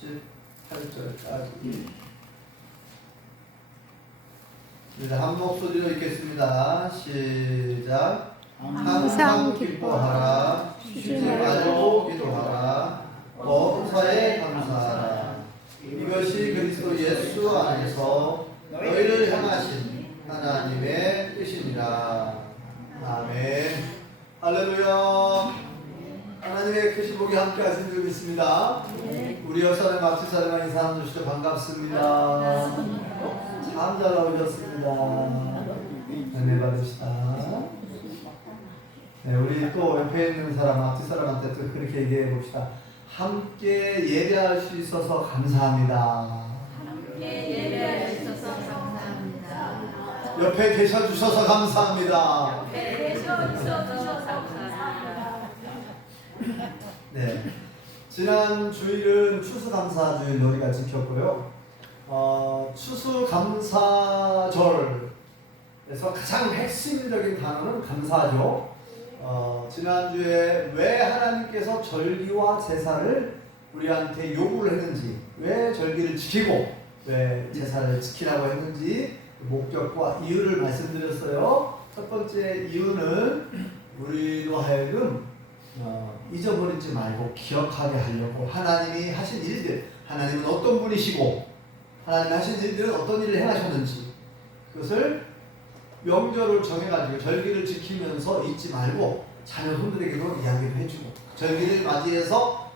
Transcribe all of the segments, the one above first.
18절까지. 한 목소리로 읽겠습니다. 시작. 항상 기뻐하라. 쉬지 말고 기도하라. 범사에 감사하라. 이것이 그리스도 예수 안에서 너희를 향하신 하나님의 뜻이니라. 아멘. 할렐루야. 하나님의 크신 복이 함께 하신 줄 믿습니다. 우리 옆사람 앞집 사람 이 사람 주시죠. 반갑습니다. 참 잘 나오셨습니다. 은혜 받으시다. 네, 우리 또 옆에 있는 사람, 앞집 사람한테 또 그렇게 얘기해 봅시다. 함께 예배할 수 있어서 감사합니다. 함께 예배할 수 있어서 감사합니다. 옆에 계셔 주셔서 감사합니다. 옆에 계셔 주셔서 감사합니다. 네, 지난 주일은 추수감사주일 우리가 지켰고요. 추수감사절에서 가장 핵심적인 단어는 감사죠. 지난주에 왜 하나님께서 절기와 제사를 우리한테 요구를 했는지, 왜 절기를 지키고 왜 제사를 지키라고 했는지 목적과 이유를 말씀드렸어요. 첫 번째 이유는 우리로 하여금 잊어버리지 말고 기억하게 하려고, 하나님이 하신 일들, 하나님은 어떤 분이시고 하나님이 하신 일들은 어떤 일을 행하셨는지 그것을 명절을 정해가지고 절기를 지키면서 잊지 말고 자녀분들에게도 이야기를 해주고 절기를 맞이해서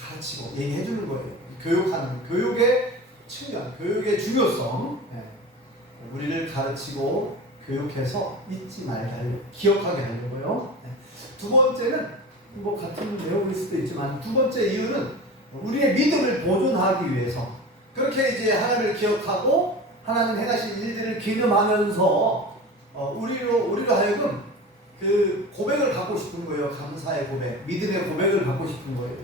가르치고 얘기해주는 거예요. 교육하는, 교육의 측면, 교육의 중요성, 우리를 가르치고 교육해서 잊지 말게 하려고, 기억하게 하려고요. 두 번째는 뭐 같은 내용일 수도 있지만, 두 번째 이유는 우리의 믿음을 보존하기 위해서, 그렇게 이제 하나님을 기억하고 하나님 행하신 일들을 기념하면서 우리로 하여금 그 고백을 갖고 싶은 거예요. 감사의 고백, 믿음의 고백을 갖고 싶은 거예요.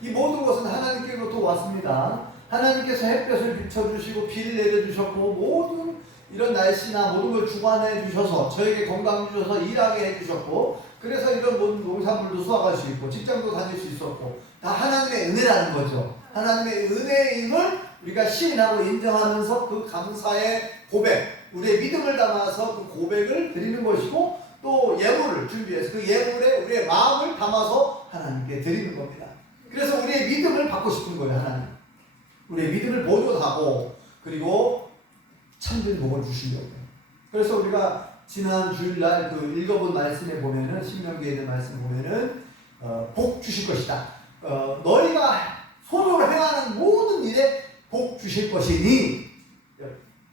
이 모든 것은 하나님께로부터 왔습니다. 하나님께서 햇볕을 비춰주시고 비를 내려주셨고 모든 이런 날씨나 모든 걸 주관해 주셔서 저에게 건강 주셔서 일하게 해주셨고, 그래서 이런 모든 농산물도 수확할 수 있고 직장도 다닐 수 있었고, 다 하나님의 은혜라는 거죠. 하나님의 은혜임을 우리가 시인하고 인정하면서 그 감사의 고백, 우리의 믿음을 담아서 그 고백을 드리는 것이고, 또 예물을 준비해서 그 예물에 우리의 마음을 담아서 하나님께 드리는 겁니다. 그래서 우리의 믿음을 받고 싶은 거예요. 하나님, 우리의 믿음을 보존하고 그리고 참된 복을 주시려고요. 그래서 우리가 지난 주일날 그 읽어본 말씀에 보면은, 신명기에 있는 말씀 보면은 복 주실 것이다. 너희가 손으로 행하는 모든 일에 복 주실 것이니,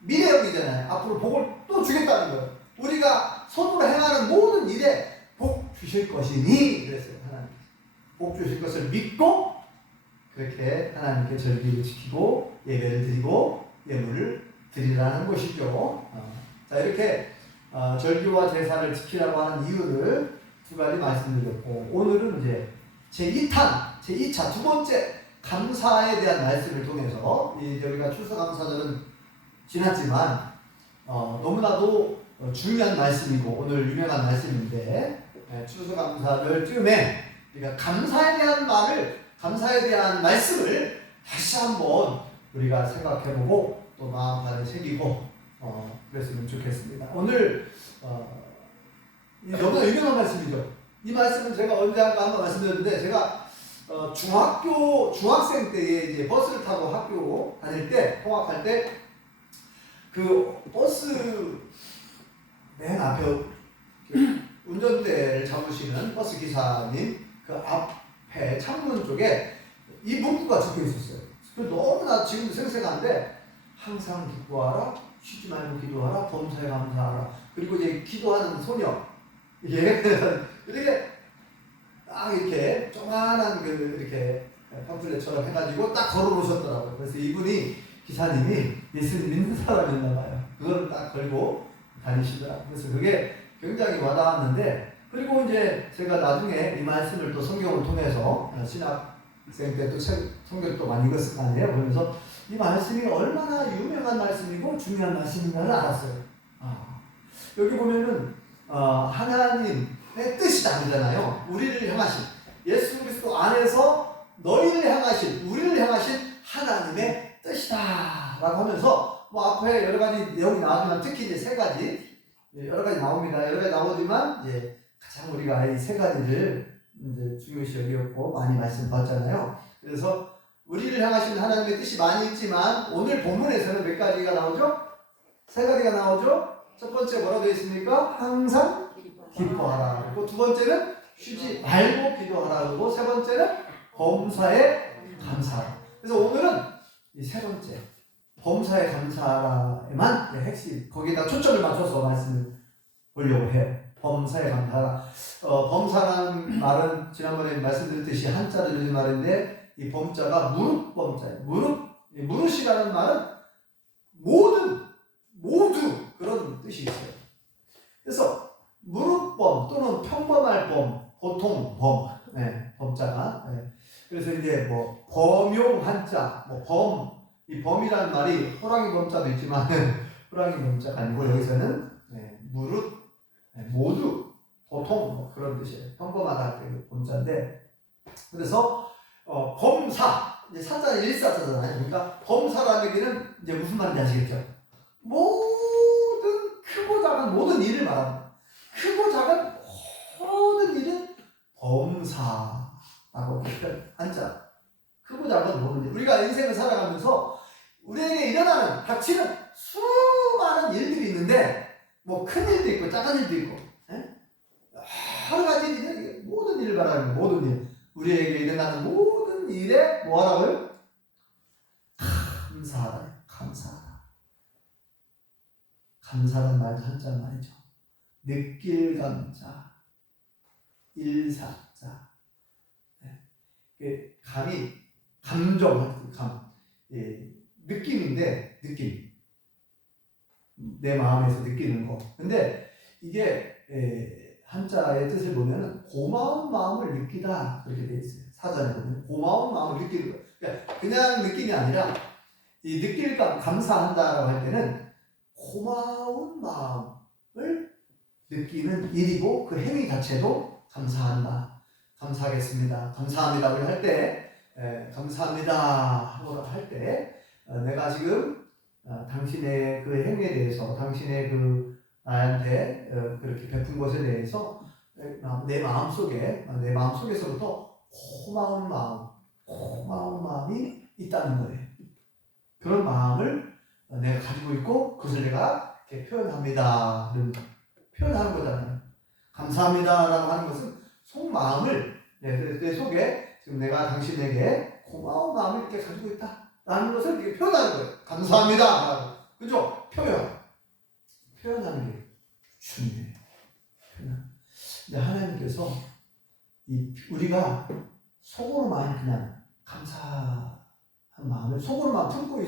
미래형이잖아요. 앞으로 복을 또 주겠다는 거예요. 우리가 손으로 행하는 모든 일에 복 주실 것이니 그랬어요. 하나님 복 주실 것을 믿고 그렇게 하나님께 절기를 지키고 예배를 드리고 예물을 드리라는 것이죠. 자, 이렇게 절기와 제사를 지키라고 하는 이유를 두 가지 말씀드렸고, 오늘은 이제 제2차 두 번째 감사에 대한 말씀을 통해서, 우리가 추수감사절은 지났지만 너무나도 중요한 말씀이고 오늘 유명한 말씀인데, 추수감사절쯤에 우리가 감사에 대한 말씀을 다시 한번 우리가 생각해보고 또 마음판에 새기고 그랬으면 좋겠습니다. 오늘 너무나 유명한 말씀이죠. 이 말씀은 제가 언제 한번 말씀드렸는데, 제가 중학생 때에 이제 버스를 타고 학교 다닐 때, 통학할 때, 그 버스 맨 앞에 운전대를 잡으시는 버스 기사님 그 앞에 창문 쪽에 이 문구가 적혀 있었어요. 너무나 지금도 생생한데, 항상 기뻐하라, 쉬지 말고 기도하라, 범사에 감사하라. 그리고 이제 기도하는 소녀, 이게 이렇게 딱 이렇게 조그만한 이렇게 팜플렛처럼 해가지고 딱 걸어놓으셨더라고요. 그래서 이분이, 기사님이 예수님 믿는 사람이었나 봐요. 그거를 딱 걸고 다니시더라고요. 그래서 그게 굉장히 와닿았는데, 그리고 이제 제가 나중에 이 말씀을 또 성경을 통해서 신학생 때 또 성경을 또 많이 읽었을 거 아니에요. 그러면서 이 말씀이 얼마나 유명한 말씀이고 중요한 말씀인가를 알았어요. 여기 보면은 하나님의 뜻이 다르잖아요. 우리를 향하신, 예수 그리스도 안에서 너희를 향하신, 우리를 향하신 하나님의 뜻이다라고 하면서 뭐 앞에 여러 가지 내용이 나오지만 특히 이제 세 가지 여러 가지 나옵니다. 여러 가지 나오지만 이제 가장 우리가 이 세 가지를 이제 중요시 여겼고 많이 말씀드렸잖아요. 그래서 우리를 향하신 하나님의 뜻이 많이 있지만 오늘 본문에서는 몇 가지가 나오죠? 세 가지가 나오죠. 첫 번째 뭐라고 되어 있습니까? 항상 기뻐하라. 그리고 두 번째는 쉬지 말고 기도하라. 그리고 세 번째는 범사에 감사하라. 그래서 오늘은 이 세 번째 범사에 감사하라에만 핵심 거기다 초점을 맞춰서 말씀을 보려고 해요. 범사에 감사하라. 범사라는 말은 지난번에 말씀드렸듯이 한자로 들린 말인데 이 범자가 무릇 범자예요. 무릇이라는 말은 모두 그런 뜻이 있어요. 그래서 무릇범 또는 평범할 범, 보통 범, 범자가. 그래서 이제 뭐 범용 한자, 이 범이라는 말이 호랑이 범자도 있지만 호랑이 범자가 아니고 여기서는 무릇, 모두, 보통 뭐 그런 뜻이에요. 평범하다 할 때 범자인데 그래서 범사 이제 사자는 일사자잖아요. 그러니까 범사라는 얘기는 이제 무슨 말인지 아시겠죠? 모든 크고 작은 모든 일을 말합니다. 크고 작은 모든 일은 범사라고 한자. 크고 작은 모든 일. 우리가 인생을 살아가면서 우리에게 일어나는 닥치는 수많은 일들이 있는데 뭐 큰 일도 있고 작은 일도 있고 여러 가지 일이 모든 일을 말하는 모든 일. 우리에게 일어나는 모든 일에 뭐하라고요? 감사하다. 감사라는 말도 한자 말이죠. 느낄 감자, 일사자. 감이 감정, 느낌인데 느낌. 내 마음에서 느끼는 거. 근데 이게 한자의 뜻을 보면 고마운 마음을 느끼다 그렇게 되어 있어요. 사전에 보면 고마운 마음을 느끼는 거예요. 그러니까 그냥 느낌이 아니라 이 느낄 감사한다라고 할 때는 고마운 마음을 느끼는 일이고 그 행위 자체도 감사한다. 감사하겠습니다. 감사합니다. 우리 할 때 감사합니다 하고 할 때 내가 지금 당신의 그 행위에 대해서 마음속에 그렇게 베푼 것에 대해서 내 마음속에서부터 고마운 마음이 있다는 거예요. 그런 마음을 내가 가지고 있고 그것을 내가 이렇게 표현합니다. 표현하는 거잖아요. 감사합니다라고 하는 것은 속마음을 내 속에 지금 내가 당신에게 고마운 마음을 이렇게 가지고 있다라는 것을 이렇게 표현하는 거예요. 감사합니다. 그죠? 표현하는 게 중요해요. 근데 하나님께서 우리가 속으로만 그냥 감사한 마음을 속으로만 품고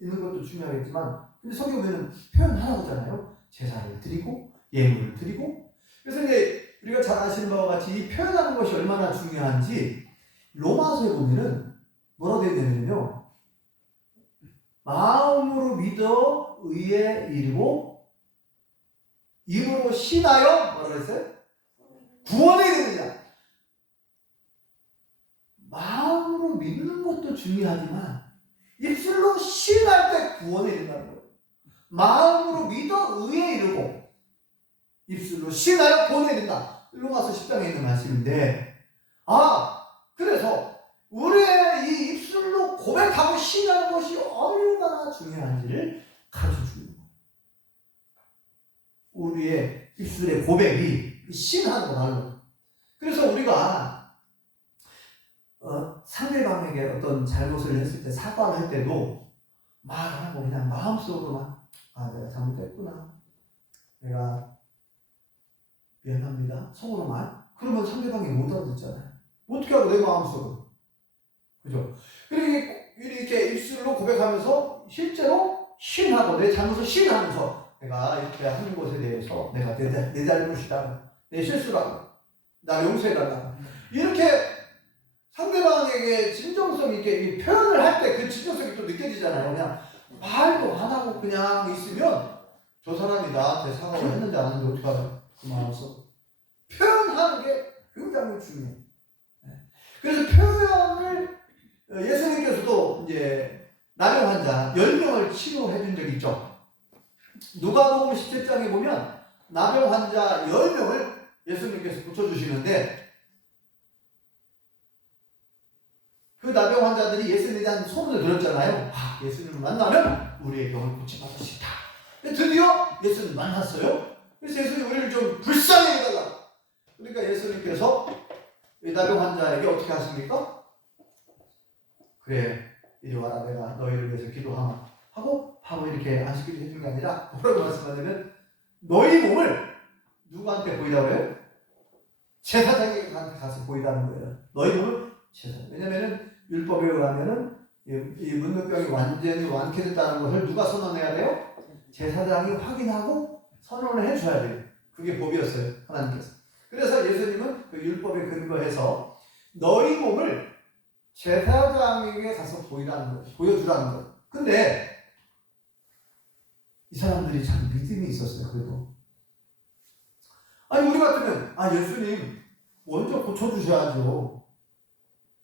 있는 것도 중요하겠지만 근데 성경 보면 표현하라고 하잖아요. 제사를 드리고 예물을 드리고 그래서 이제 우리가 잘 아시는 바와 같이 이 표현하는 것이 얼마나 중요한지 로마서에 보면은 뭐라고 되어 있냐면요. 마음으로 믿어 의에 이르고 입으로 신하여 뭐라고 했어요? 구원에 이르느냐. 마음으로 믿는 것도 중요하지만 입술로 신할 때 구원에 이른다는 거예요. 마음으로 믿어 의에 이르고 입술로 신하여 구원에 이른다. 로마서 10장에 있는 말씀인데 그래서 우리의 이 입술로 고백하고 신하는 것이 얼마나 중요한지를 가르쳐주는 거예요. 우리의 입술의 고백이 신하는 거예요. 그래서 우리가 상대방에게 어떤 잘못을 했을 때 사과를 할 때도 말 안 하고 그냥 마음속으로만 내가 잘못했구나. 내가 미안합니다. 속으로만. 그러면 상대방이 못 알아듣잖아요. 어떻게 하고 내 마음속으로. 그죠? 그리고 이렇게 입술로 고백하면서 실제로 신하고 내 잘못을 신하면서 내가 이렇게 하는 것에 대해서 내가 내 잘못이다. 내 실수라고. 나 용서해달라. 이렇게 상대방에게 진정성 있게 표현을 할 때 그 진정성이 또 느껴지잖아요. 그냥 말도 안 하고 그냥 있으면 저 사람이 나한테 사과를 했는지 안 했는지 어떻게 알아요? 그 마음속. 표현하는 게 굉장히 중요해요. 그래서 표현을 예수님께서도 이제 나병 환자 10명을 치료해 준 적이 있죠. 누가복음 17장에 보면 나병 환자 10명을 예수님께서 고쳐주시는데 그 나병 환자들이 예수님에 대한 소문을 들었잖아요. 아, 예수님을 만나면 우리의 병을 고침받을 수 있다. 드디어 예수님을 만났어요. 그래서 예수님 우리를 좀 불쌍히 해달라고. 그러니까 예수님께서 이 나병 환자에게 어떻게 하십니까? 그래, 이리 와라, 내가 너희를 위해서 기도하마 하고 바로 이렇게 안식기를 해준 게 아니라 뭐라고 말씀하냐면 너희 몸을 누구한테 보이라고 해요? 제사장에게 가서 보이라는 거예요. 너희 몸을 제사장. 왜냐면은 율법에 의하면은 이 문둥병이 완전히 완쾌됐다는 것을 누가 선언해야 돼요? 제사장이 확인하고 선언을 해줘야 돼요. 그게 법이었어요, 하나님께서. 그래서 예수님은 그 율법에 근거해서 너희 몸을 제사장에게 가서 보이라는 거예요. 보여주라는 거예요. 근데 이 사람들이 참 믿음이 있었어요. 그래도 아니 우리 같으면 아 예수님 먼저 고쳐주셔야죠.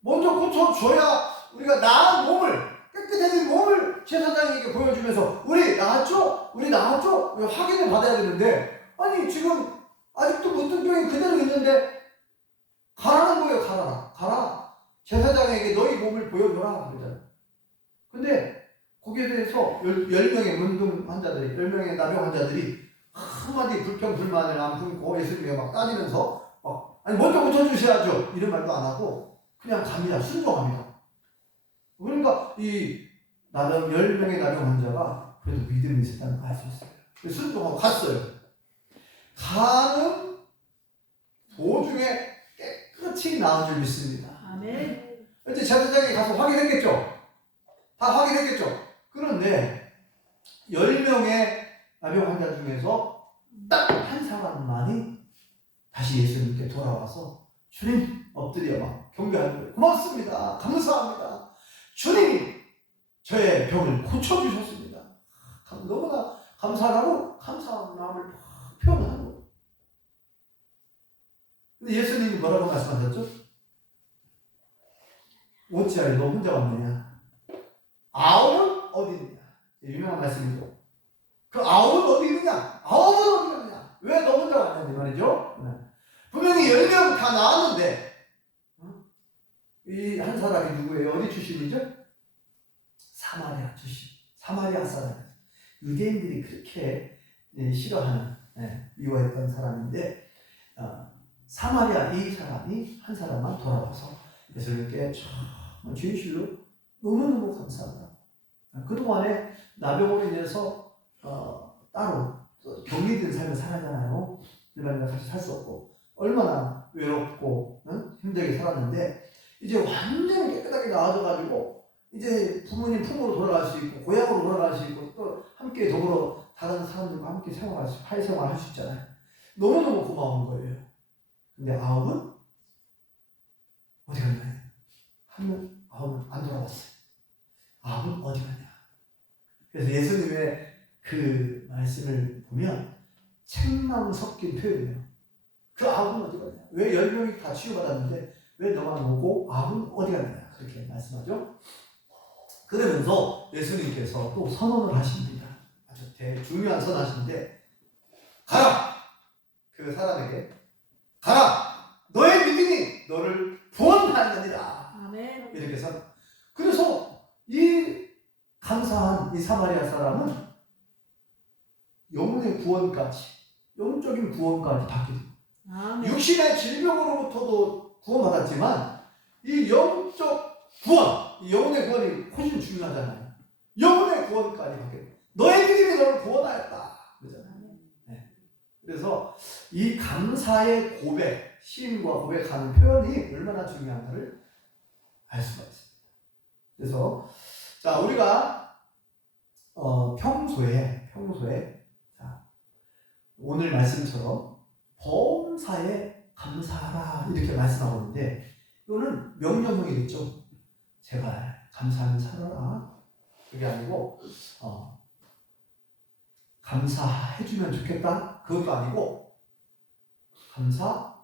먼저 고쳐줘야 우리가 나은 몸을 깨끗해진 몸을 제사장에게 보여주면서 우리 나았죠? 우리 나았죠? 확인을 받아야 되는데 아니 지금 아직도 문둥병이 그대로 있는데 가라는 거예요. 가라. 제사장에게 너희 몸을 보여줘라 그러잖아요. 근데 거기에 대해서 10명의 문둥 환자들이 10명의 나병 환자들이 한마디 불평 불만을 안 품고 예수님에 막 따지면서 아니 먼저 고쳐주셔야죠 이런 말도 안 하고 그냥 갑니다. 순종합니다. 그러니까 이 10명의 나병 환자가 그래도 믿음이 있었다는 걸 알 수 있어요. 순종하고 갔어요. 가는 도중에 깨끗이 나은 줄 믿습니다. 아멘. 이제 제사장에 가서 확인했겠죠? 다 확인했겠죠? 그런데 10명의 나병 환자 중에서 딱 한 사람만이 다시 예수님께 돌아와서 주님 엎드려 막 경배하는 거예요. 고맙습니다. 감사합니다. 주님이 저의 병을 고쳐주셨습니다. 너무나 감사하고 감사한 마음을 표현하는 거예요. 근데 예수님이 뭐라고 말씀하셨죠? 어찌하여 너 혼자 왔느냐? 아홉은 어디 있느냐? 유명한 말씀이죠. 그 아홉은 어디 있느냐? 아홉은 어디 있느냐? 왜 너 혼자 왔느냐 말이죠? 분명히 10명 다 나왔는데 이 한 사람이 누구예요? 어디 출신이죠? 사마리아 출신. 사마리아 사람. 유대인들이 그렇게 싫어하는 미워했던 사람인데 사마리아 이 사람이 한 사람만 돌아와서 예수님께 참 진실로 너무너무 감사합니다. 그동안에 나병으로 인해서 따로 격리된 삶을 살았잖아요. 일반인과 같이 살 수 없고 얼마나 외롭고 힘들게 살았는데 이제 완전히 깨끗하게 나아져가지고 이제 부모님 품으로 돌아갈 수 있고 고향으로 돌아갈 수 있고 또 함께 더불어 다른 사람들과 함께 생활할 수, 사회생활 할 수 있잖아요. 너무너무 고마운 거예요. 근데 아홉은 어디 갔나요? 아홉은 안 돌아왔어요. 아홉은 어디 갔냐? 그래서 예수님의 그 말씀을 보면 책망 섞인 표현이에요. 그 아홉은 어디 갔냐? 왜 10명이 다 치유받았는데 왜 너만 오고 아홉은 어디 갔냐? 그렇게 말씀하죠. 그러면서 예수님께서 또 선언을 하십니다. 아주 중요한 선언하시는데 가라! 그 사람에게 가라! 너의 믿음이 너를 구원하느니라. 아멘. 이렇게 해서 그래서 이 감사한 이 사마리아 사람은 영혼의 구원까지 영적인 구원까지 받게 됩니다. 아멘. 육신의 질병으로부터도 구원받았지만 이 영적 구원, 이 영혼의 구원이 훨씬 중요하잖아요. 영혼의 구원까지 받게 됩니다. 너의 믿음이 너를 구원하였다. 그러잖아요. 네. 그래서 이 감사의 고백, 시인과 고백하는 표현이 얼마나 중요한가를 알 수가 있습니다. 그래서 자 우리가 평소에 자, 오늘 말씀처럼 범사에 감사하라 이렇게 말씀하고 있는데 이거는 명령형이 있죠. 제발 감사하면 살아라. 그게 아니고 감사해주면 좋겠다. 그것도 아니고 감사하라.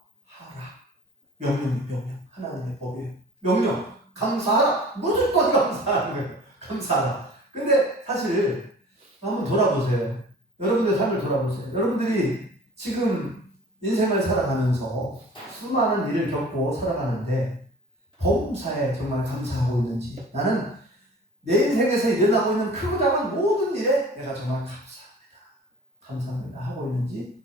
명령. 하나님의 법이에요. 명령. 감사하라. 무조건 감사하는 거예요. 감사하라. 근데 사실 한번 돌아보세요. 여러분들 삶을 돌아보세요. 여러분들이 지금 인생을 살아가면서 수많은 일을 겪고 살아가는데 범사에 정말 감사하고 있는지, 나는 내 인생에서 일어나고 있는 크고 작은 모든 일에 내가 정말 감사합니다 하고 있는지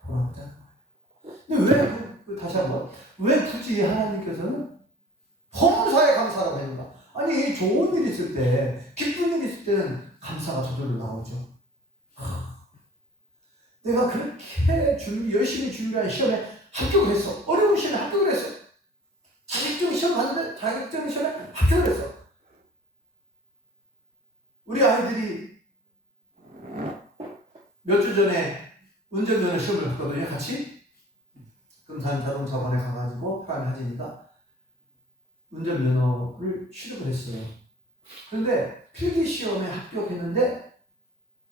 돌아보자는 거예요. 근데 왜 다시 한번 왜 굳이 하나님께서는 범사에 감사하라고 했는가? 아니 좋은 일 있을 때, 기쁜 일 있을 때는 감사가 저절로 나오죠. 내가 그렇게 열심히 준비한 시험에 합격을 했어. 어려운 시험에 합격을 했어. 자격증 시험 봤는데 자격증 시험에 합격을 했어. 우리 아이들이 몇 주 전에 운전면허 시험을 봤거든요. 같이 금산 자동차관에 가가지고 하진이가 운전면허를 취득을 했어요. 그런데 필기 시험에 합격했는데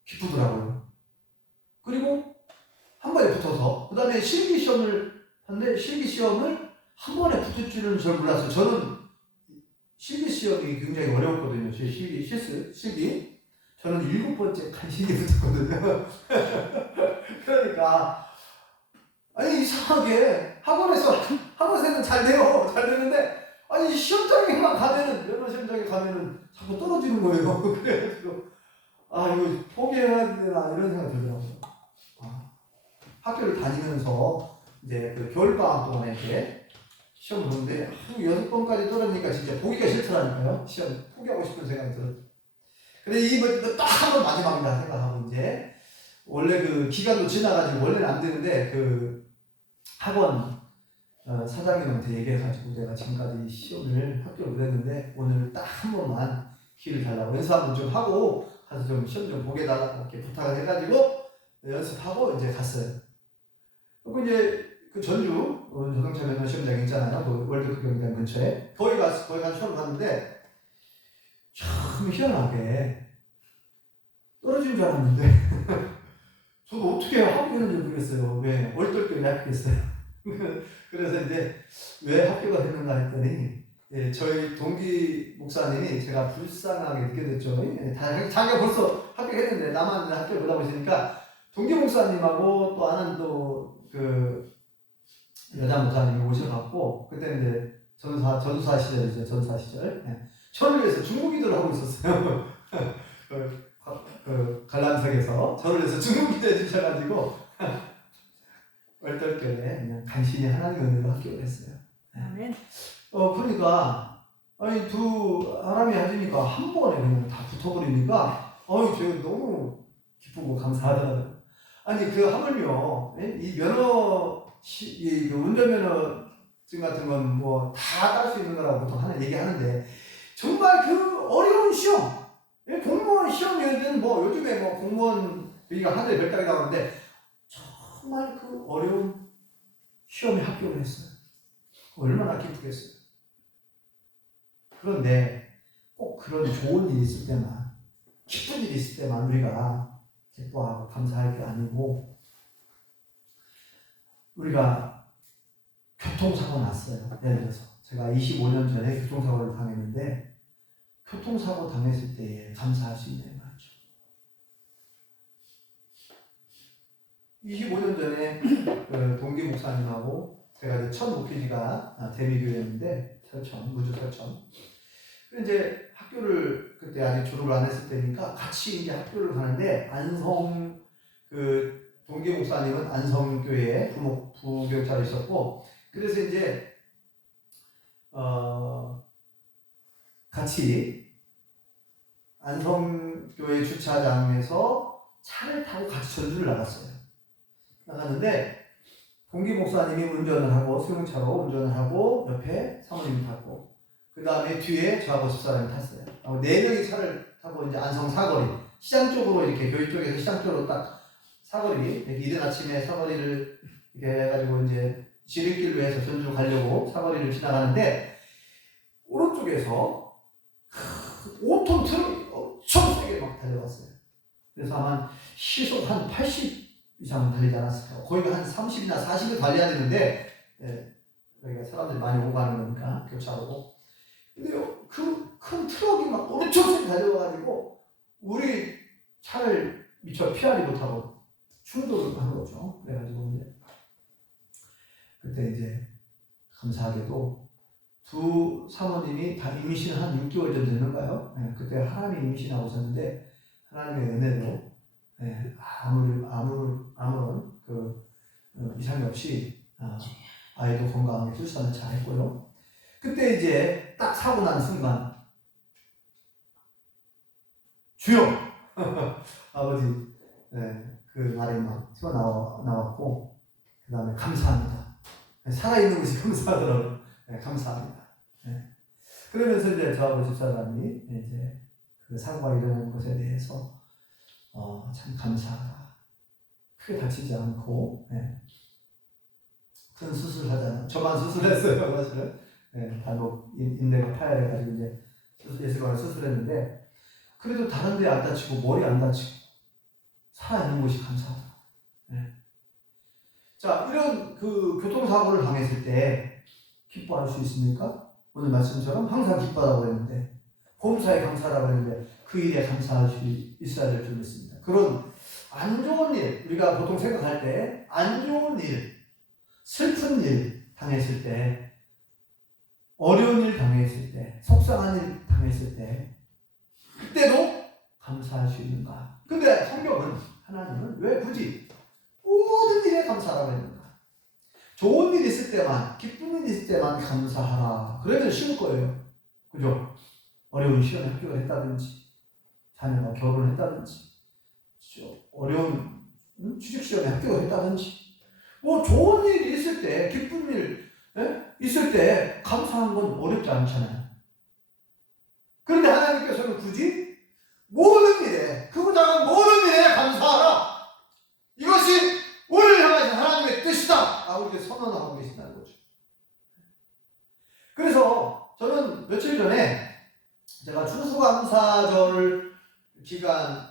기쁘더라고요. 그리고 한 번에 붙어서 그 다음에 실기 시험을 하는데 실기 시험을 한 번에 붙을 줄은 잘 몰랐어요. 저는 실기 시험이 굉장히 어려웠거든요. 제 실기. 저는 7번째 간신히 붙었거든요. 그러니까 아니 이상하게 학원에서는 잘 돼요. 잘 되는데 아니 시험장에만 가면은 면허 시험장에 가면은 자꾸 떨어지는 거예요. 그래가지고 아 이거 포기해야 되나 이런 생각이 들더라고요. 학교를 다니면서 이제 그 겨울방학 동안에 이렇게 시험을 보는데 6번까지 떨어지니까 진짜 보기가 싫더라니까요. 시험 포기하고 싶은 생각이 들었죠. 근데 이거 딱 한 번 마지막이다 생각하고 이제 원래 그 기간도 지나가지고 원래는 안 되는데 그 학원 사장님한테 얘기해가지고 내가 지금까지 시험을 합격을 못했는데 오늘 딱 한 번만 기회를 달라고 연습 한번 좀 하고 가서 좀 시험 좀 보게 달라고 이렇게 부탁을 해가지고 연습하고 이제 갔어요. 그리고 이제 그 전주 자동차 면허 시험장 있잖아요. 그 월드컵 경기장 근처에 거기 가서 시험 봤는데 참 희한하게 떨어진 줄 알았는데 저도 어떻게 합격했는지 모르겠어요. 왜 얼떨결에 합격했어요. 그래서 이제 왜 합격을 했는가 했더니 저희 동기 목사님이 제가 불쌍하게 느껴졌죠. 자기가 벌써 합격했는데 나만 합격을 못하고 있으니까 동기 목사님하고 또 아는 또 그 여자 목사님이 오셔갖고 그때 이제 전사 시절이죠. 전사 시절. 저를 위해서 중국기도를 하고 있었어요. 그 관람석에서 저를 위해서 중국기도해 주셔가지고 얼떨결에 그냥 간신히 하나님 은혜로 합격을 했어요. 아멘. 그러니까 아니 두 사람이 하시니까 한 번에 그냥 다 붙어버리니까 제가 너무 기쁘고 감사하더라고요. 아니 그 하물며 이 그 운전면허증 같은 건 뭐 다 딸 수 있는 거라고 보통 얘기하는데 정말 그 어려운 시험, 공무원 시험이든 뭐 요즘에 뭐 공무원 여기가 하늘에 별따기 나오는데 정말 그 어려운 시험에 합격을 했어요. 얼마나 기쁘겠어요. 그런데 꼭 그런 좋은 일이 있을 때만, 기쁜 일이 있을 때만 우리가 기뻐하고 감사할 게 아니고, 우리가 교통사고 났어요. 예를 들어서 제가 25년 전에 교통사고를 당했는데 교통사고 당했을 때에 감사할 수 있는 거죠. 25년 전에 그 동기 목사님하고 제가 이제 첫 목회지가 대미교회였는데 무주 설천. 이제 학교를 그때 아직 졸업을 안 했을 때니까 같이 이제 학교를 가는데 안성 그 동기 목사님은 안성교회에 부교육자로 있었고 그래서 이제 같이 안성교회 주차장에서 차를 타고 같이 전주를 나갔는데 동기 목사님이 운전을 하고 승용차로 운전을 하고 옆에 사모님이 탔고 그 다음에 뒤에 저하고 집사람이 탔어요. 4명이 차를 타고 이제 안성 사거리 시장 쪽으로 이렇게 교회 쪽에서 시장 쪽으로 딱 사거리 이렇게 이른 아침에 사거리를 이렇게 해가지고 이제 지름길로 해서 전주 가려고 사거리를 지나가는데 오른쪽에서 5톤 트럭이 엄청 세게 막 달려왔어요. 그래서 아마 시속 한 80 이상은 달리지 않았을까. 거기가 한 30이나 40을 달려야 되는데 여기가 사람들이 많이 오고 가는 거니까 교차로. 근데요, 그 큰 트럭이 막 엄청 달려와가지고 우리 차를 미처 피하지 못하고 충돌을 한 거죠. 그래가지고 이제 그때 이제 감사하게도 두 사모님이 다 임신을 한 6개월 전 됐는가요? 네, 그때 하나님이 임신하고 있었는데 하나님의 은혜로 네, 아무런 그 이상이 없이 아이도 건강하게 출산을 잘했고요. 그때 이제 딱 사고 난 순간 주여 아버지 그 말이 막 튀어나왔고 그 다음에 감사합니다. 살아있는 것이 감사하더라고요. 감사합니다. 그러면서 이제 저하고 집사람이 이제 그 사고가 일어난 것에 대해서 참 감사하다. 크게 다치지 않고 큰 수술하잖아요. 저만 수술했어요, 사실은. 발목 인대가 파열해가지고 이제 예술관을 수술했는데 그래도 다른 데 안 다치고 머리 안 다치고 살아있는 것이 감사하다. 자, 이런 그 교통사고를 당했을 때 기뻐할 수 있습니까? 오늘 말씀처럼 항상 기뻐하라고 했는데 범사에 감사하라고 했는데 그 일에 감사할 수 있어야 될 줄 믿습니다. 그런 안 좋은 일, 우리가 보통 생각할 때 안 좋은 일, 슬픈 일 당했을 때, 어려운 일 당했을 때, 속상한 일 당했을 때 그때도 감사할 수 있는가? 근데 성경은 하나님은 왜 굳이 모든 일에 감사하라고 했는가? 좋은 일 있을 때만, 기쁜 일 있을 때만 감사하라. 그러면 쉬울 거예요. 그죠? 어려운 시험에 합격을 했다든지, 자녀가 결혼을 했다든지, 어려운 취직시험에 합격을 했다든지, 뭐 좋은 일이 있을 때, 기쁜 일 있을 때 감사한 건 어렵지 않잖아요. 그런데 하나님께서는 굳이 모든 일에, 그보다는 모든 일에 감사하라. 이것이 우리를 향하신 하나님의 뜻이다. 이렇게 선언하고 계신다는 거죠. 그래서 저는 며칠 전에 제가 추수감사절 기간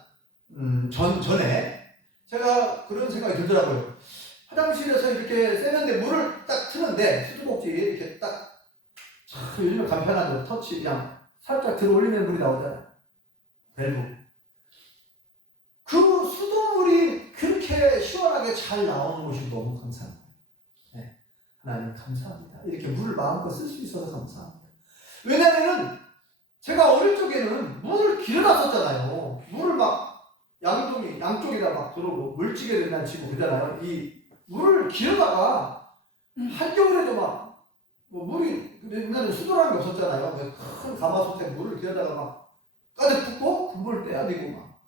전에 제가 그런 생각이 들더라고요. 화장실에서 이렇게 세면대 물을 딱 트는데 수도꼭지 이렇게 딱 요즘에 간편하죠. 터치 그냥 살짝 들어 올리면 물이 나오잖아요. 밸브. 그 수돗물이 그렇게 시원하게 잘 나오는 것이 너무 감사합니다. 하나님 감사합니다. 이렇게 물을 마음껏 쓸 수 있어서 감사합니다. 왜냐면은 제가 어릴 적에는 물을 길어다 썼잖아요. 물을 막 양쪽에다 막 들어오고 물찌개를 맨날 치고 그러잖아요. 이 물을 길어다가 한겨울에도 막 뭐 물이 옛날에 수도라는 게 없었잖아요. 큰 가마솥에 물을 길어다가 막 가득 붓고 그 물을 떼야 되고 막.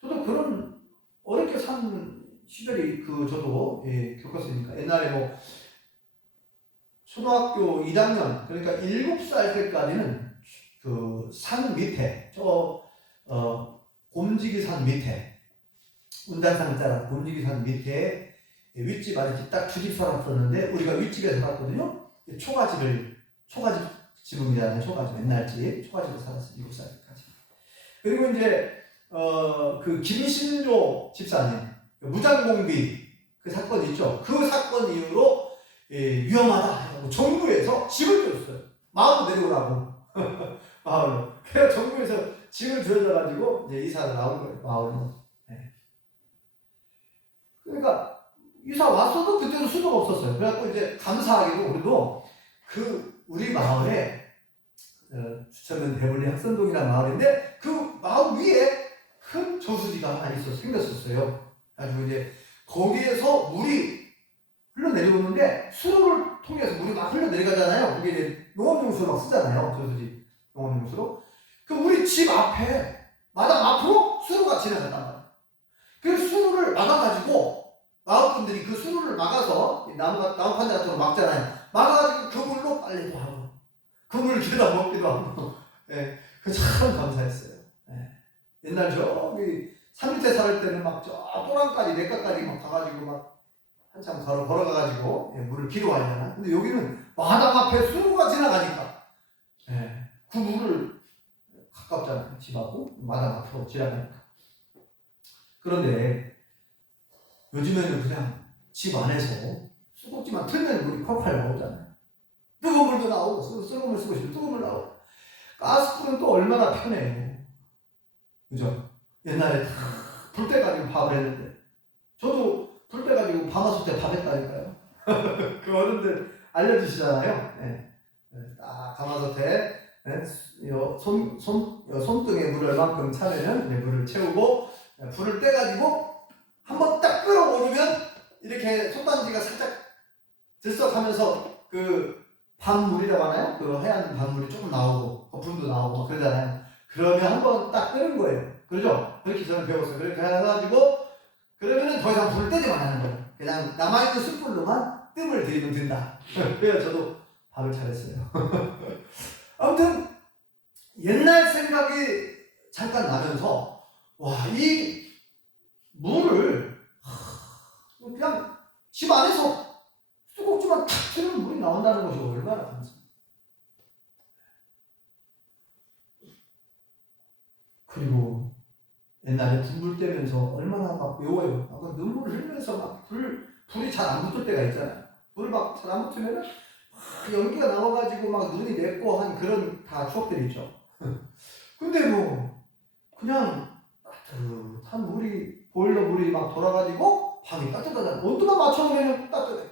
저도 그런 어렵게 산 시절이 저도 겪었으니까 옛날에 뭐 초등학교 2학년 그러니까 7살 때까지는 그 산 밑에 곰지기산 밑에 운단산 따라 곰지기산 밑에 윗집 아랫집 딱 두 집 살았었는데 우리가 윗집에 살았거든요. 초가집 지붕이잖아요. 초가집 옛날 집 초가집에 살았어요. 7살 때까지. 그리고 이제 그 김신조 집사님 무장공비 그 사건 있죠. 그 사건 이후로 위험하다. 정부에서 집을 줬어요. 마을로 내려오라고. 마을로. 그래서 정부에서 집을 주어져가지고 이제 이사를 나온 거예요. 마을로. 그러니까 이사 왔어도 그때도 수도가 없었어요. 그래갖고 이제 감사하게도 우리도 우리 마을에 주천면 대물리 학선동이라는 마을인데 그 마을 위에 큰 저수지가 하나 생겼었어요. 그래가지고 이제 거기에서 물이 흘러내려오는데 수로를 통해서 물이 막 흘러내려가잖아요. 그게 이제 농업용수로 막 쓰잖아요. 저수지 농업용수로. 그 우리 집 앞에 마당 앞으로 수로가 지나갔단 말이에요. 그 수로를 막아가지고 마을 분들이 그 수로를 막아서 나무판자 같은 거 막잖아요. 막아가지고 그 물로 빨래도 하고 그 물을 길어다 먹기도 하고 그 참 감사했어요. 옛날 저기 산 밑에 살 때는 막 저 또랑까지 내가까지 막 가가지고 막 한참 걸어가가지고 물을 기도하잖아. 근데 여기는 마당 앞에 수로가 지나가니까 그 물을 가깝잖아요. 집하고 마당 앞으로 지나가니까. 그런데 요즘에는 그냥 집 안에서 수도꼭지만 틀면 물이 펄펄 나오잖아요. 뜨거운 물도 나오고, 뜨거운 물 쓰고 싶으면 뜨거운 물 나오고. 가스불은 또 얼마나 편해요. 그죠? 옛날에 다 불때 가지고 밥을 했는데, 저도 불때 가지고 밤낮 때 밥 했다니까요. 그 어른들 알려주시잖아요. 네. 딱 가마솥에 손등에 물을 얼만큼 차면은 물을 채우고 불을 떼가지고 한번 딱 끓어오르면 이렇게 손단지가 살짝 들썩하면서 그 밤물이라고 하나요? 그 하얀 밤물이 조금 나오고 거품도 나오고 그러잖아요. 그러면 한번 딱 끓은 거예요. 그러죠? 그렇게 저는 배웠어요. 그렇게 해가지고 그러면은 더 이상 불을 떼지 말라는 거예요. 그냥 남아있는 숯불로만 뜸을 들이면 된다. 그래서 저도 밥을 잘했어요. 아무튼 옛날 생각이 잠깐 나면서 와, 이 물을 그냥 집 안에서 수도꼭지만 탁 틀면 물이 나온다는 것이 얼마나 감사해요. 그리고 옛날에 군불 떼면서 얼마나 막 외워요. 막 눈물을 흘리면서 막 불이 잘 안 붙을 때가 있잖아요. 불 막 잘 안 붙으면은 연기가 나와가지고 막 눈이 맵고 한 그런 다 추억들이 있죠. 근데 뭐 그냥 따뜻한 물이 보일러 물이 막 돌아가지고 방이 따뜻하잖아. 온도만 맞춰놓으면 따뜻해.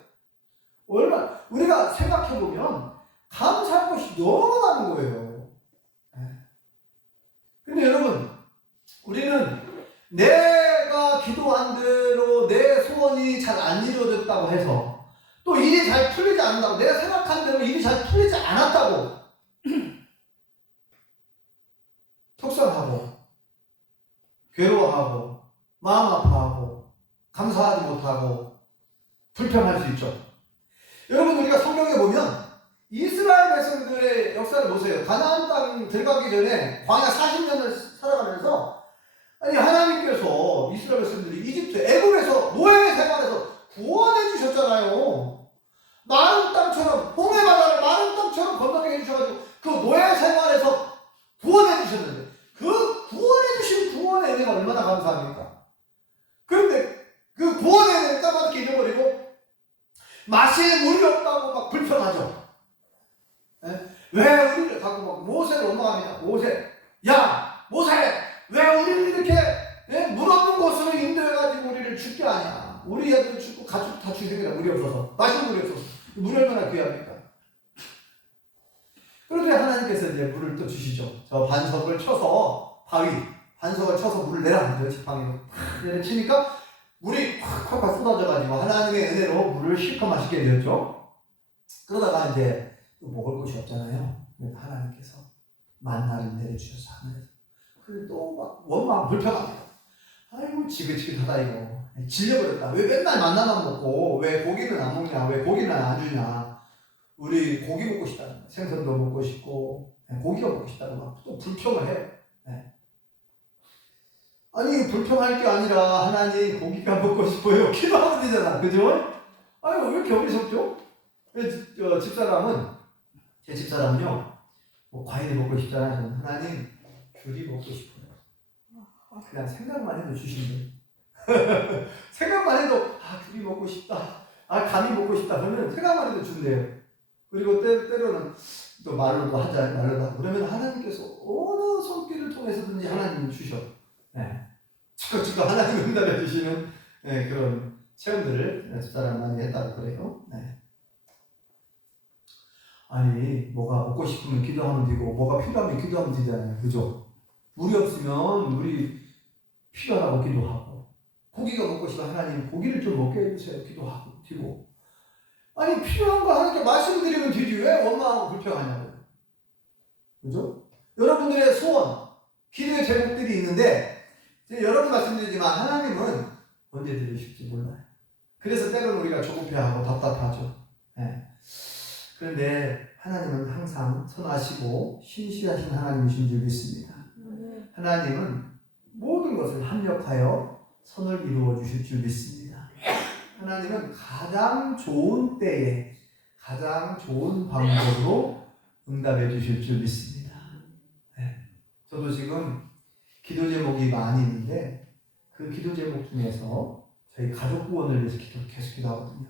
얼마 우리가 생각해 보면 감사할 것이 너무 많은 거예요. 근데 여러분, 우리는 내가 기도한 대로 내 소원이 잘 안 이루어졌다고 해서 또 일이 잘 풀리지 않는다고, 내가 생각한 대로 일이 잘 풀리지 않았다고 속상하고 괴로워하고 마음 아파하고 감사하지 못하고 불평할 수 있죠. 여러분, 우리가 성경에 보면 이스라엘 백성들의 역사를 보세요. 가나안 땅 들어가기 전에 광야 40년을 살아가면서 아니 하나님께서 이스라엘 백성들이 이집트 애굽에서 노예 생활에서 구원해 주셨잖아요. 마른 땅처럼 홍해 바다를 마른 땅처럼 건너게 해주셔가지고 그 노예 생활에서 구원해 주셨는데 그 구원해 주신 구원의 은혜가 얼마나 감사합니까? 그런데 그 구원의 은혜를 까맣게 잊어버리고 마실 물이 없다고 막 불평하죠. 왜 우리를 갖고 막 모세를 원망합니다. 모세 왜 우리를 이렇게 물 없는 곳으로 인도해가지고 우리를 죽게 하냐. 우리 애들 죽고 가축 다 죽이라. 물이 없어서, 마실 물이 없어서. 물이 얼마나 귀합니까? 그런데 하나님께서 이제 물을 또 주시죠. 저 반석을 쳐서 반석을 쳐서 물을 내려앉아요. 지팡이로 팍 내려치니까 물이 콱콱 쏟아져가지고 하나님의 은혜로 물을 실컷 마시게 되었죠. 그러다가 이제 또 먹을 것이 없잖아요. 하나님께서 만나를 내려주셔서 하늘에서. 그리고 또 막 원망 불평합니다. 아이고 지긋지긋하다 이거. 질려버렸다. 왜 맨날 만나만 먹고 왜 고기는 안 먹냐. 왜 고기는 안 주냐. 우리 고기 먹고 싶다. 생선도 먹고 싶고 고기가 먹고 싶다고 막 또 불평을 해요. 아니 불평할 게 아니라 하나님 고기가 먹고 싶어요. 기도하면 되잖아. 그죠? 아니 왜 이렇게 어리석죠? 제 집사람은요 뭐 과일이 먹고 싶잖아요. 저는 하나님 귤이 먹고 싶어요. 그냥 생각만 해도 주신대요. 생각만 해도 귤이 먹고 싶다. 감이 먹고 싶다. 그러면 생각만 해도 준대요. 그리고 때로는 또 말로도 하자. 그러면 하나님께서 어느 손길을 통해서든지 하나님 주셔. 즉각 하나님 응답해 주시는 그런 체험들을 집사람 많이 했다고 그래요. 아니 뭐가 먹고 싶으면 기도하면 되고 뭐가 필요하면 기도하면 되잖아요. 그죠? 물이 없으면 물이 필요하다고 기도하고 고기가 먹고 싶으면 하나님 고기를 좀 먹게 해주세요. 기도하고 되고 아니 필요한 거 하나님께 말씀드리면 되지 왜 원망하고 불평하냐고. 그죠? 여러분들의 소원 기도의 제목들이 있는데 여러 번 말씀드리지만 하나님은 언제 들으실지 몰라요. 그래서 때로는 우리가 조급해하고 답답하죠. 그런데 하나님은 항상 선하시고 신실하신 하나님이신 줄 믿습니다. 하나님은 모든 것을 합력하여 선을 이루어 주실 줄 믿습니다. 하나님은 가장 좋은 때에 가장 좋은 방법으로 응답해 주실 줄 믿습니다. 저도 지금 기도 제목이 많이 있는데 그 기도 제목 중에서 저희 가족 구원을 위해서 계속 기도하거든요.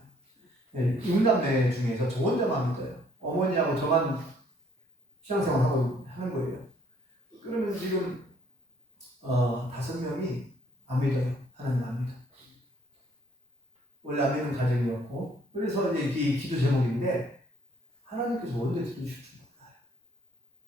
육남매 중에서 저 혼자만 믿어요. 어머니하고 저만 신앙생활 하고 하는 거예요. 그러면 지금 5명이 안 믿어요. 하나님 안 믿어. 원래 안 믿는 가정이었고, 그래서 이제 이 기도 제목인데 하나님께서 언제 들으실 줄 몰라요.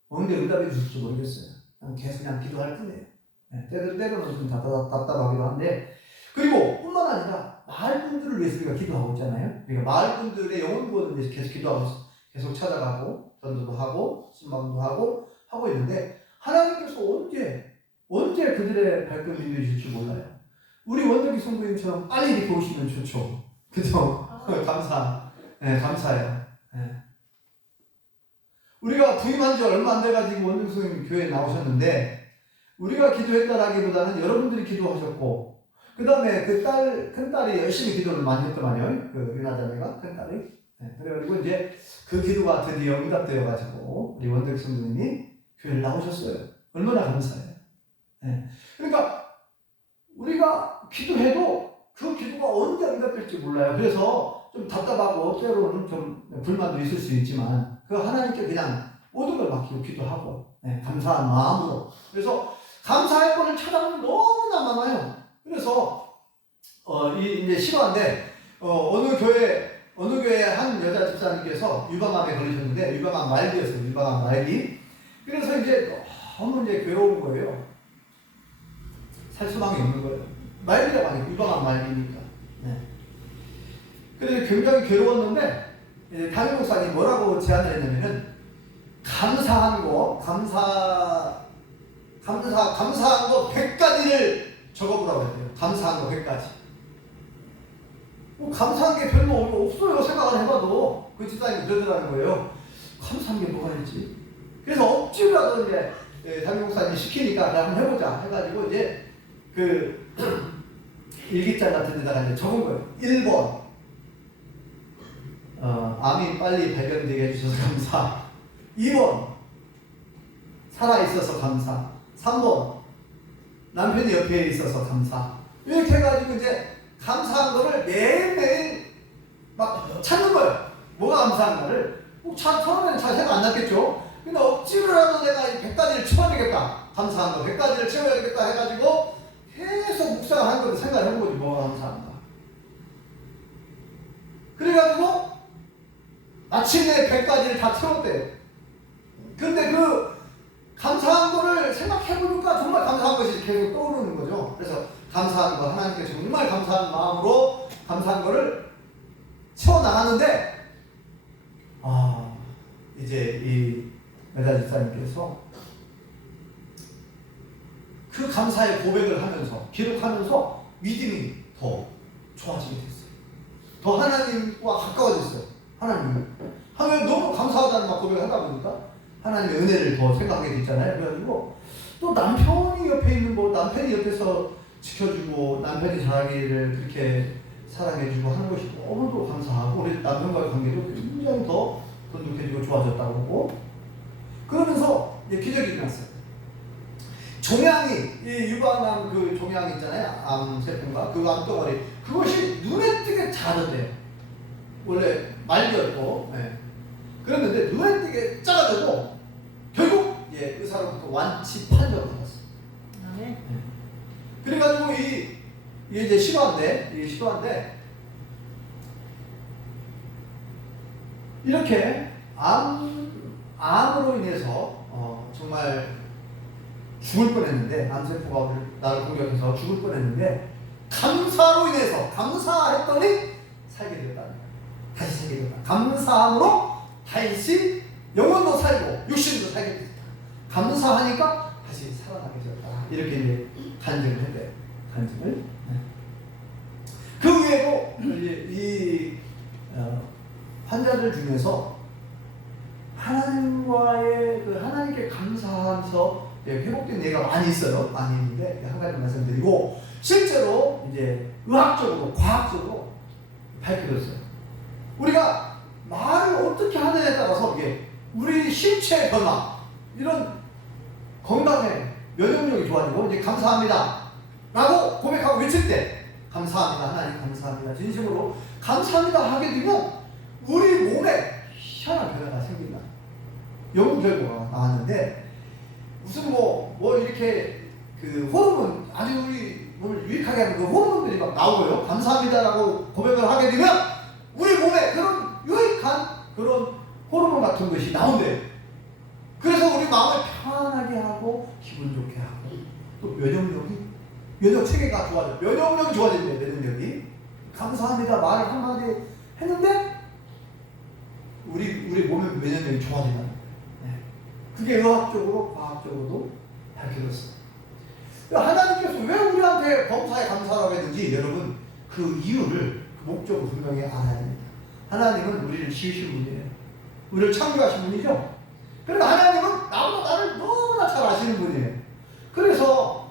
언제 응답해 주실 줄 모르겠어요. 계속 그냥 기도할 뿐이에요. 네, 때로는 좀 답답하기도 한데, 그리고 뿐만 아니라 마을 분들을 위해서 우리가 기도하고 있잖아요. 그러니까 마을 분들의 영혼 구원을 위해서 계속 기도하고 있어요. 계속 찾아가고 전도도 하고 신방도 하고 있는데 하나님께서 언제 그들의 발걸음을 인도해 줄 몰라요. 우리 원덕이 성도님처럼 빨리 이렇게 오시면 좋죠. 그죠? 감사해요. 네. 우리가 부임한 지 얼마 안 돼가지고 원덕이 성도님 교회에 나오셨는데 우리가 기도했다라기보다는 여러분들이 기도하셨고 그 다음에 큰 딸이 열심히 기도를 많이 했더만요. 그 유나자매가 큰 딸이. 네, 그래가지고 이제 그 기도가 드디어 응답되어가지고 우리 원덕 성도님이 교회를 나오셨어요. 얼마나 감사해요. 네. 그러니까 우리가 기도해도 그 기도가 언제 응답될지 몰라요. 그래서 좀 답답하고 때로는 좀 불만도 있을 수 있지만 그 하나님께 그냥 모든 걸 맡기고 기도하고 네, 감사한 마음으로. 그래서 감사의 권을 찾아보면 너무나 많아요. 그래서 이제 실화인데 어느 교회 한 여자 집사님께서 유방암에 걸리셨는데 유방암 말기였어요. 유방암 말기. 그래서 이제 너무 이제 괴로운 거예요. 살 수방이 없는 거예요. 말기라고 하니까 유방암 말기니까. 네. 그래서 굉장히 괴로웠는데 담임 목사님 뭐라고 제안을 했냐면은 감사한 거 100가지를 적어보라고 했대요. 감사한 거 100가지. 뭐 감사한 게 별로 없어요. 생각을 해봐도. 그 집사님이 그러더라는 거예요. 감사한 게 뭐가 있지? 그래서 억지로라도 이제 담임 목사님이 시키니까 한번 해보자 해가지고 이제 그 일기장 같은 데다가 이제 적은 거예요. 1번 암이 빨리 발견되게 해주셔서 감사. 2번 살아있어서 감사. 3번 남편이 옆에 있어서 감사. 이렇게 해가지고 이제 감사한 거를 매일매일 막 찾는 거예요. 뭐가 감사한가를. 처음에는 잘 생각 안 났겠죠. 근데 억지로라도 내가 이 100가지를 채워야겠다. 감사한 거 100가지를 채워야겠다 해가지고 계속 묵상을 한 거를 생각을 해본 거지. 뭐가 감사한가. 그래가지고 마침내 100가지를 다 채웠대요. 근데 그 감사한 거를 생각해보니까 정말 감사한 것이 계속 떠오르는 거죠. 그래서 감사한 거, 하나님께 정말 감사한 마음으로 감사한 거를 채워나가는데 이제 이 여자 집사님께서 그 감사의 고백을 하면서 기록하면서 믿음이 더 좋아지게 됐어요. 더 하나님과 가까워졌어요. 하나님 너무 감사하다는 막 고백을 하다 보니까 하나님의 은혜를 더 생각하게 됐잖아요. 그래가지고 또 남편이 옆에 있는 거, 남편이 옆에서 지켜주고 남편이 자기를 그렇게 사랑해주고 하는 것이 너무도 감사하고 우리 남편과의 관계도 굉장히 더 돈독해지고 좋아졌다고 보고 그러면서 이제 기적이 일어났어요. 종양이 이 유방암 그 종양 있잖아요. 암세포인가 그 암덩어리 그것이 눈에 띄게 작아졌대요. 원래 말기였고 그랬는데 눈에 띄게 작아져도 결국 의사로부터 완치 판정을 받았어요. 그래가지고 이게 이제 실화인데 이렇게 암으로 인해서 정말 죽을 뻔했는데 암세포가 나를 공격해서 죽을 뻔했는데 감사로 인해서 감사했더니 살게 됐다. 다시 살게 됐다. 감사함으로 다시 영혼도 살고 육신도 살게 됐다. 감사하니까 다시 살아나게 되었다. 이렇게 이제 간증을 했대요. 간증을. 그 외에도 이 환자들 중에서 하나님과의 하나님께 감사하면서 회복된 예가 많이 있어요. 많이 있는데 한 가지 말씀드리고 실제로 이제 의학적으로 과학적으로 밝혀졌어요. 우리가 말을 어떻게 하느냐에 따라서 이게 우리 신체의 변화 이런 건강에 면역력이 좋아지고 이제 감사합니다 라고 고백하고 외칠 때 감사합니다 하나님 감사합니다 진심으로 감사합니다 하게 되면 우리 몸에 희한한 변화가 연구 결과가 나왔는데 무슨 뭐 이렇게 그 호르몬 아주 우리 몸을 유익하게 하는 그 호르몬들이 막 나오고요. 감사합니다라고 고백을 하게 되면 우리 몸에 그런 유익한 그런 호르몬 같은 것이 나온대요. 그래서 우리 마음을 편안하게 하고 기분 좋게 하고 또 면역 체계가 좋아져. 면역력이 좋아진대요. 면역력이. 감사합니다 말을 한마디 했는데 우리 몸의 면역력이 좋아진다는 거예요. 네. 그게 의학적으로 과학적으로도 밝혀졌어요. 하나님께서 왜 우리한테 범사에 감사라고 했는지 여러분 그 이유를 그 목적을 분명히 알아야 됩니다. 하나님은 우리를 지으신 분이에요. 우리를 창조하신 분이죠. 그러니까 하나님은 나보다 나를 너무나 잘 아시는 분이에요. 그래서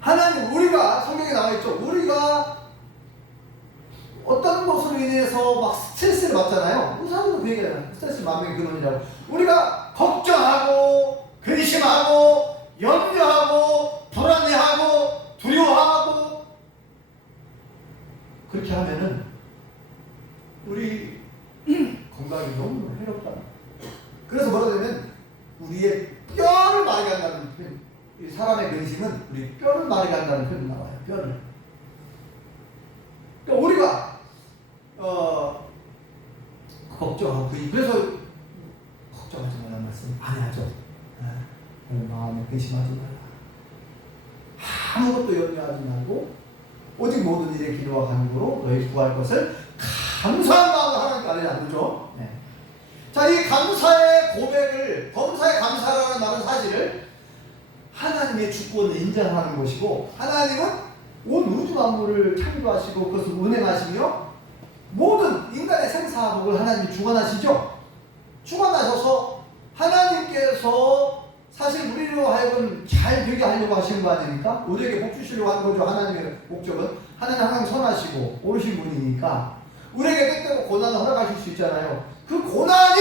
하나님 우리가 성경에 나와 있죠. 우리가 어떤 것으로 인해서 막 스트레스를 받잖아요. 의사들도 그 얘기하잖아요. 스트레스 만병의 근원이라고. 우리가 걱정하고 근심하고 염려하고 불안해하고 두려워하고 그렇게 하면은 우리 건강이 너무 해롭다. 그래서 뭐라 하냐면 우리의 뼈를 마르게 한다는 표현. 이 사람의 근심은 우리 뼈를 마르게 한다는 표현이 나와요. 뼈를. 그러니까 우리가 걱정하고 그래서 걱정하지 말라는 말씀 안 하죠. 마음에 근심하지 말라. 아무것도 염려하지 말고 오직 모든 일에 기도와 간구로 너희 구할 것을 감사한 마음으로 하나님께 알리라 그러죠. 네. 자, 이 감사의 고백을 범사에 감사라는 말은 사실을 하나님의 주권을 인정하는 것이고 하나님은 온 우주 만물을 창조하시고 그것을 운행하시며 모든 인간의 생사복을 하나님이 주관하시죠. 주관하셔서 하나님께서 사실 우리로 하여금 잘 되게 하려고 하시는 거 아닙니까? 우리에게 복 주시려고 하는 거죠. 하나님의 목적은. 하나님 항상 선하시고 옳으신 분이니까 우리에게 때때로 고난을 허락하실 수 있잖아요. 그 고난이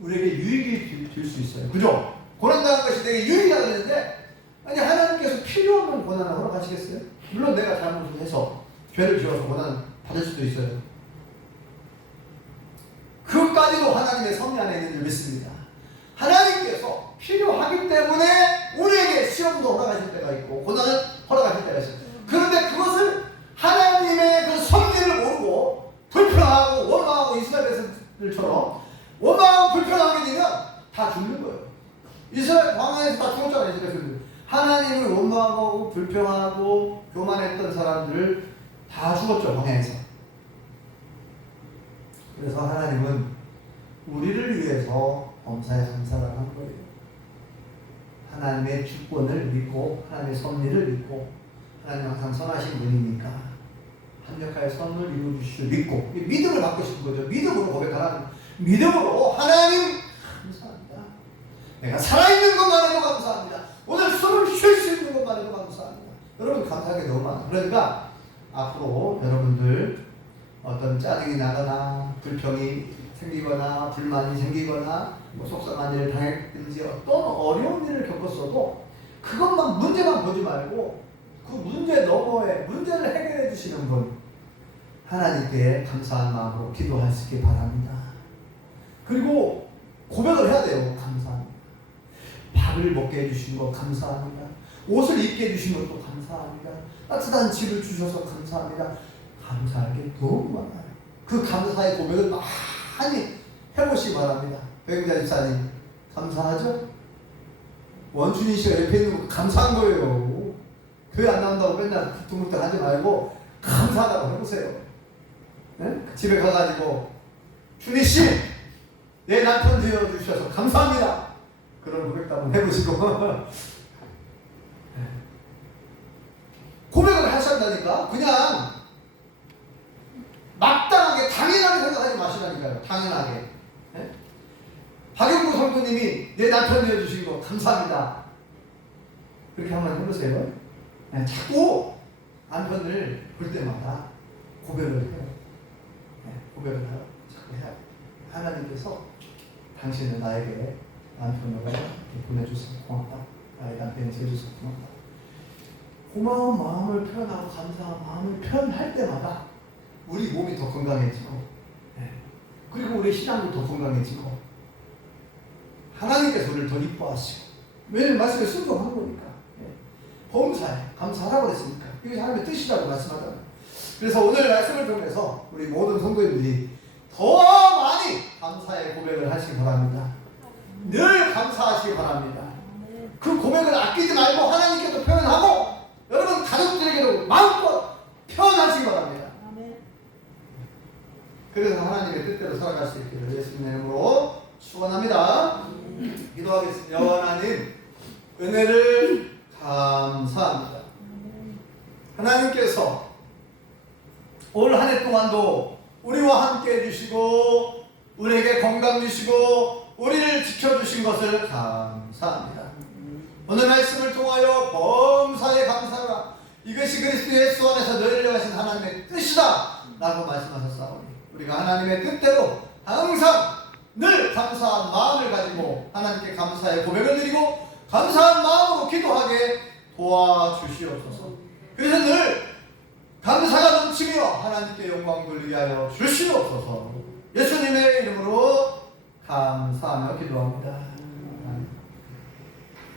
우리에게 유익이 될 수 있어요. 그죠? 고난당한 것이 되게 유익이라고 그랬는데 아니 하나님께서 필요 없는 고난을 허락하시겠어요? 물론 내가 잘못을 해서 죄를 지어서 고난 받을 수도 있어요. 그것까지도 하나님의 섭리 안에 있는 줄 믿습니다. 하나님께서 필요하기 때문에 우리에게 시험도 허락하실 때가 있고 고난을 허락하실 때가 있어요. 그런데 그것을 하나님의 그 섭리를 모르고 불평하고 원망하고 이스라엘 백성들처럼 원망하고 불평하게 되면 다 죽는 거예요. 이스라엘 광야에서 다 죽었잖아요. 이스라엘 백성들. 하나님을 원망하고 불평하고 교만했던 사람들을 다 죽었죠. 광야에서. 그래서 하나님은 우리를 위해서 범사에 감사를 한 거예요. 하나님의 주권을 믿고 하나님의 섭리를 믿고 하나님 항상 선하신 분이니까 합력하여 선을 이루어주실 믿고 믿음을 받고 싶은 거죠. 믿음으로 고백하라는 믿음으로 하나님 감사합니다. 내가 살아있는 것만 해도 감사합니다. 오늘 숨을 쉴 수 있는 것만 해도 감사합니다. 여러분 감사하게 너무 많아요. 그러니까 앞으로 여러분들 어떤 짜증이 나거나 불평이 생기거나 불만이 생기거나 뭐 속상한 일을 당했든지 어떤 어려운 일을 겪었어도 그것만 문제만 보지 말고 그 문제 너머에 문제를 해결해 주시는 분 하나님께 감사한 마음으로 기도할 수 있길 바랍니다. 그리고 고백을 해야 돼요. 감사합니다. 밥을 먹게 해주신 것 감사합니다. 옷을 입게 해주신 것도 감사합니다. 따뜻한 집을 주셔서 감사합니다. 감사할 게 너무 많아요. 그 감사의 고백을 많이 해보시기 바랍니다. 백은자 집사님 감사하죠? 원춘희 씨가 옆에 있는 거 감사한 거예요. 교회 안 나온다고 맨날 둥글둥글 하지 말고 감사하다고 해보세요. 네? 집에 가가지고 춘희 씨 내 남편 되어주셔서 감사합니다. 그런 고백도 한번 해보시고 고백을 하신다니까 그냥 마땅하게 당연하게 생각하지 마시라니까요. 당연하게. 네? 박영구 성도님이 내 남편 되어주신 거 감사합니다. 그렇게 한번 해보세요. 네, 자꾸 남편을 볼 때마다 고백을 해요. 네, 고백을 해요. 자꾸 해요. 하나님께서 당신은 나에게 남편으로 이렇게 보내줘서 고맙다. 나의 남편이 되어줘서 고맙다. 고마운 마음을 표현하고 감사한 마음을 표현할 때마다 우리 몸이 더 건강해지고 네. 그리고 우리 신앙도 더 건강해지고 하나님께서 우리를 더 이뻐하시고, 왜냐면 말씀에 순종한 거니까. 범사에 감사하라고 그랬으니까. 이것이 하나님의 뜻이라고 말씀하잖아요. 그래서 오늘 말씀을 통해서 우리 모든 성도님들이 더 많이 감사의 고백을 하시기 바랍니다. 늘 감사하시기 바랍니다. 그 고백을 아끼지 말고 하나님께도 표현하고 여러분 가족들에게도 마음껏 표현하시기 바랍니다. 그래서 하나님의 뜻대로 살아갈 수 있기를 예수님의 이름으로 축원합니다. 기도하겠습니다. 하나님, 은혜를 감사합니다. 하나님께서 올 한 해 동안도 우리와 함께 해주시고 우리에게 건강 주시고 우리를 지켜주신 것을 감사합니다. 오늘 말씀을 통하여 범사에 감사하라. 이것이 그리스도 예수 안에서 너희를 위하신 하나님의 뜻이다 라고 말씀하셨사오니 우리가 하나님의 뜻대로 항상 늘 감사한 마음을 가지고 하나님께 감사의 고백을 드리고 감사한 마음으로 기도하게 도와주시옵소서. 그래서 늘 감사가 넘치며 하나님께 영광 돌리게 하여 주시옵소서. 예수님의 이름으로 감사하며 기도합니다.